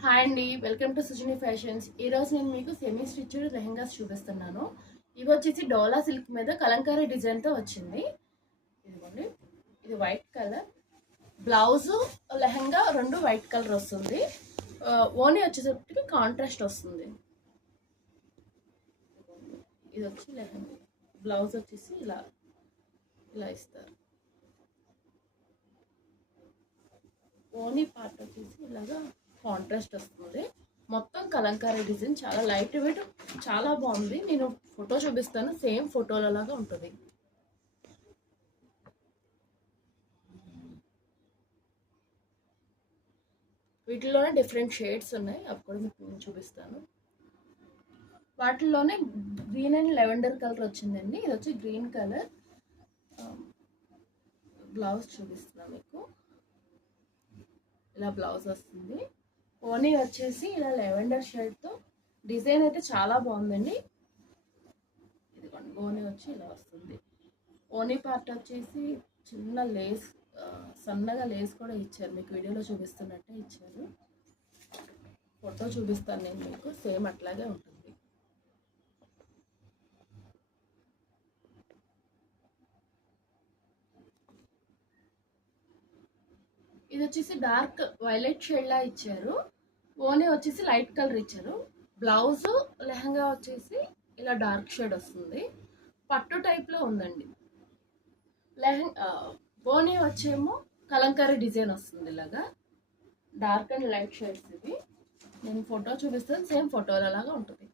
Hi అండి, welcome to Sujani fashions. ఈరోజు నేను మీకు సెమీ స్టిచ్డ్ లెహెంగాస్ చూపిస్తున్నాను. ఇవి వచ్చేసి డోలా సిల్క్ మీద కలంకారీ డిజైన్తో వచ్చింది. ఇదిగోండి, ఇది వైట్ కలర్ బ్లౌజు, లెహెంగా రెండు వైట్ కలర్ వస్తుంది. ఓనీ వచ్చేసరికి కాంట్రాస్ట్ వస్తుంది. ఇది వచ్చి లెహెంగా, బ్లౌజ్ వచ్చేసి ఇలా ఇలా ఇస్తారు. ఓనీ పార్ట్ వచ్చేసి ఇలాగా కాంట్రాస్ట్ వస్తుంది. మొత్తం కలంకారీ డిజైన్, చాలా లైట్ వెయిట్, చాలా బాగుంది. నేను ఫోటో చూపిస్తాను, సేమ్ ఫోటోల లాగా ఉంటుంది. వీటిలోనే డిఫరెంట్ షేడ్స్ ఉన్నాయి, అవి కూడా మీకు నేను చూపిస్తాను. వాటిల్లోనే గ్రీన్ అండ్ లెవెండర్ కలర్ వచ్చిందండి. ఇది వచ్చి గ్రీన్ కలర్. బ్లౌజ్ చూపిస్తున్నాను మీకు. ఇలా బ్లౌజ్ వస్తుంది. ఓనీ వచ్చేసి ఇలా లెవెండర్ షేడ్తో డిజైన్ అయితే చాలా బాగుందండి. ఇదిగోండి, ఓనీ వచ్చి ఇలా వస్తుంది. ఓనీ పార్ట్ వచ్చేసి చిన్న లేస్, సన్నగా లేస్ కూడా ఇచ్చారు. మీకు వీడియోలో చూపిస్తున్నట్టే ఇచ్చారు. ఫోటో చూపిస్తాను నేను మీకు, సేమ్ అట్లాగే ఉంటుంది. ఇది వచ్చేసి డార్క్ వైలెట్ షేడ్లా ఇచ్చారు. ఓనీ వచ్చేసి లైట్ కలర్ ఇచ్చారు. బ్లౌజ్, లెహంగా వచ్చేసి ఇలా డార్క్ షేడ్ వస్తుంది. పట్టు టైప్లో ఉందండి. ఓనీ వచ్చేమో కలంకారీ డిజైన్ వస్తుంది. ఇలాగా డార్క్ అండ్ లైట్ షేడ్స్ ఇవి. నేను ఫోటో చూపిస్తాను, సేమ్ ఫోటోల లాగా ఉంటుంది.